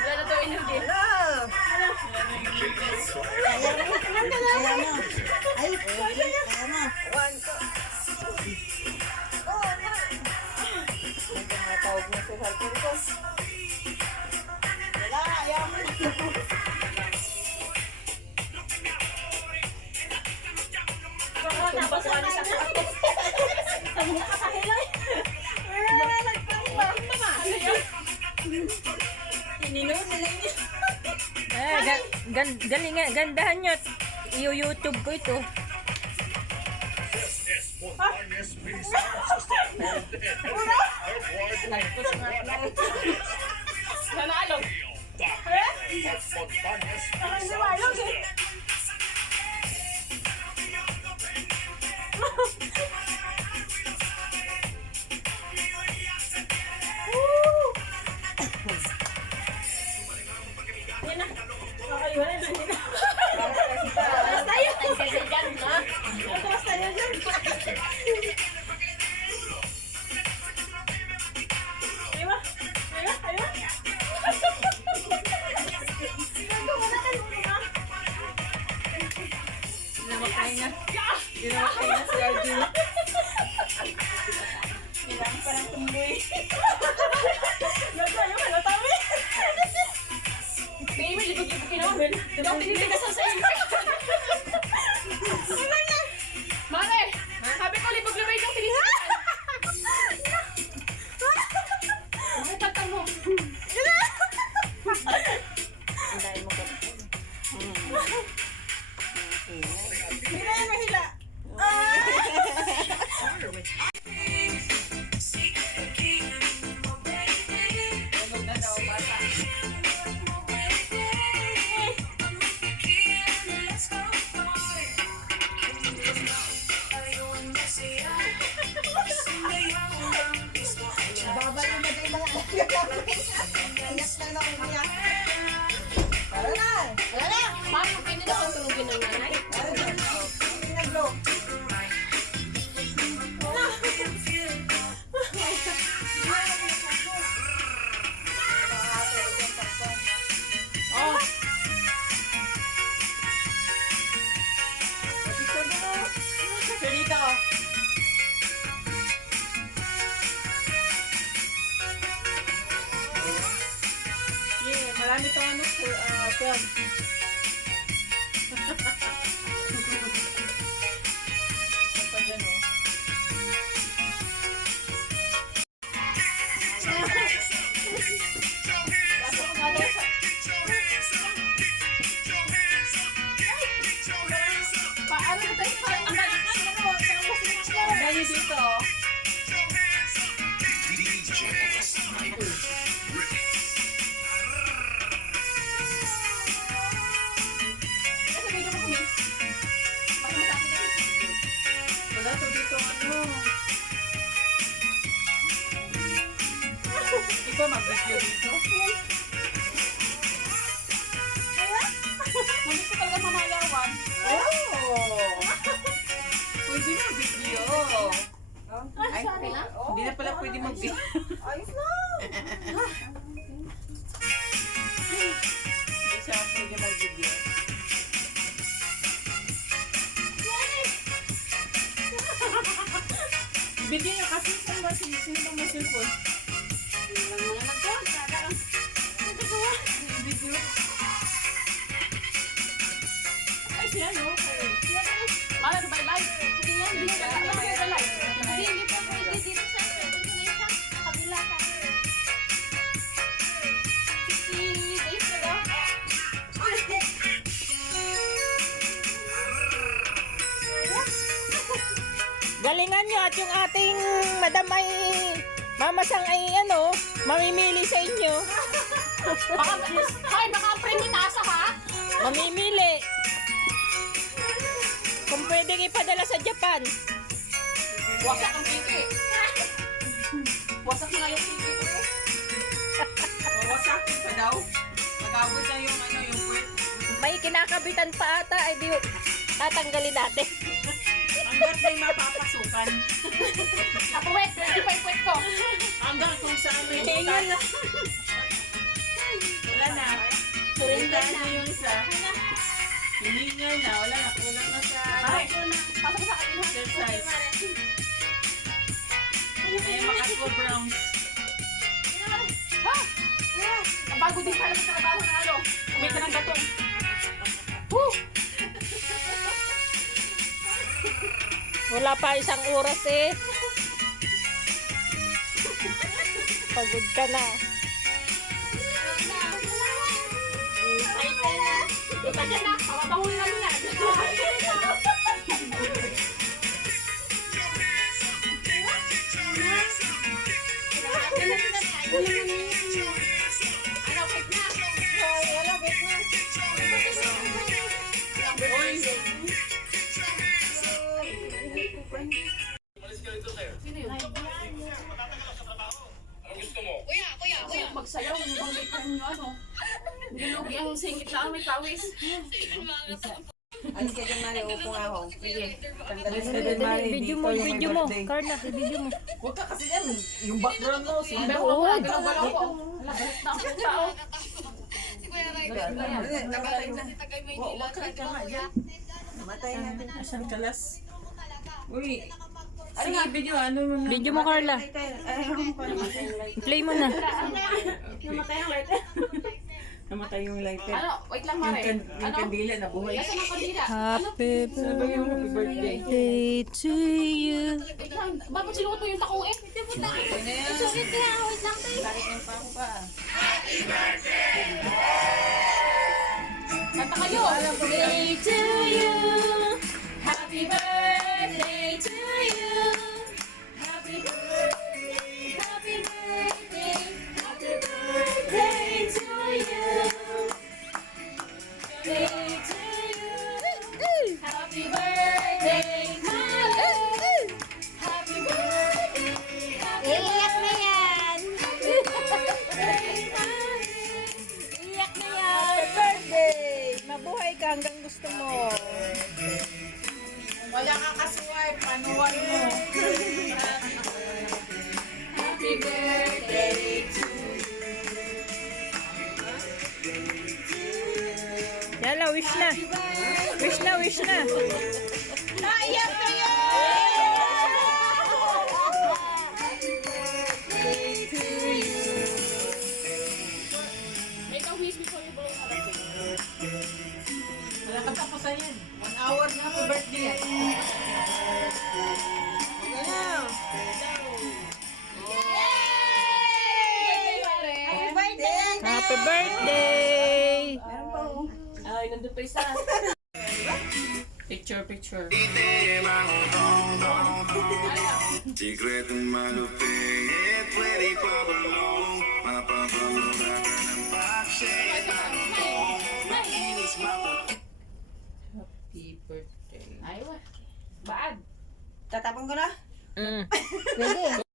Wala na to energy. Hello. Kaya mo. Ay, kaya mo. One, two. Oh, matawag mo sa cellphone ko. Wala, ayaw mo. Tapos wala sa kwarto. Tamo ka sa hilay. Wala, nagpangba. Ininom nila niya. Galingan, gandahan nyo. I-YouTube ko ito. Nanalo. Ang siwalog eh. Okay, wala na. Alas tayo. Kasi dyan, ha? Alas tayo dyan. Aywa. Aywa. Aywa. Namakay na. Namakay na si Arjun. Kailangan pa ng tumboy. Nagtayo ka na tabi. Tingin mo, libog-libog naman. Diba, piniligasan sa inyo. Mare, sabi ko, libog-libog yung piniligasan. Nakitatan mo. Ang dahil mo ka. Hila yan, mahila. Babal na ba yung mga ayak lang na umiyak. Tara na! Tara na! Mami, pwede na akong tulungin ng nanay. Tara na! Pinaglo. Oh. Salita ka. Yeah, marami to ano film. Pa dyan, oh. Pasok nga daw sa... Paano na tayo? Ang dami dito, oh. Nasa video mo kami. Baka matapit na rin. Wala to dito ano. Ikaw mag-video dito? Nandito ko talaga mamayawan. Oh! Pwede na video. Ay, sorry na. Hindi na pala pwede mag-video. Ayos na! Hindi siya pwede mag-video. Video niya kasi saan ba? Sino bang may cellphone? Mga nagkawag. Video. Ay, siya, no? Mala, ba live? Hindi yan, hindi ka live. Hindi pa pwede dito sa kabila ka. 60 days na daw. Galingan nyo at yung ating madam ay mamasang ay ano, mamimili sa inyo. Baka ang primitasa ha? Mamimili. Kung pwedeng ipadala sa Japan. Wasak ang kiki. Wasak na nga yung kiki ko. Wasakin pa daw. Magabot na yung ano yung puwet. May kinakabitan pa ata, ay di tatanggalin natin. Ang Hanggat may mapapasukan. Ako wet, hindi pa yung wet ko. Hanggang kung saan may Hingal na. Wala na. Hingal na yung isa. Hiningal na. Wala na. Kulang na sa Pasok sa akin. exercise. Ay, makatwa browns. Ha? Ang bago din pala sa trabaho na ano. Kumita ng baton. Woo! Wala pa isang oras eh. Pagod ka na. Ika dyan na. Pawatahuli na nila. Ano, wait na. Wala, wait na. Uy, Sino yun? Magsayaw, yung banglit ng ano. Nilugi ang singit na may pawis. Alis ka dyan, Mari. Upo nga ako. Sige. alis ka din, Mari. Video Dito mo, yung video mo. birthday. Carla, video mo. Huwag ka kasi yan. Yung background mo. Pero ako, galaw-galaw ko. Wala, galit na ang puta, oh. Huwag ka nga dyan. Namatay natin. Asan kalas? Uy. Sige, video. Ano mo na? Video mo, Carla. Play mo na. Namatay ang light. Namatay yung lighter. Ano, wait lang, Yung, Mare. yung Ano? kandila na buhay. Nasa ng kandila. Happy Ano ba yung happy birthday? birthday to you. Wait lang, bakit sinuot mo yung takong eh? Hindi mo takong. Sulit ka, wait lang tayo. Sakit ng pako pa. Kanta kayo. Birthday to you. Happy birthday to you. Happy birthday. Happy birthday. Happy birthday to you. Birthday to you. Happy birthday, Mother. Happy birthday. Iyak na yan. Iyak na yan. Happy birthday. Mabuhay ka hanggang gusto mo. Wala kang kaswipe. Panuwan mo. Happy birthday to Yala, wish na. Wish na, wish na. Naiyak na yan! Make a wish before you blow out. Wala kang tapusan yan. 1 hour na happy birthday yan. Happy birthday! Happy birthday. Meron pa ako. Ay, nandun pa isa. Picture, picture. Sikretong malupit, pwede pa balong mapapalong na ka ng bakshake. Happy birthday. Ay, wah. Baad. Tatapon ko na? Mm. Pwede.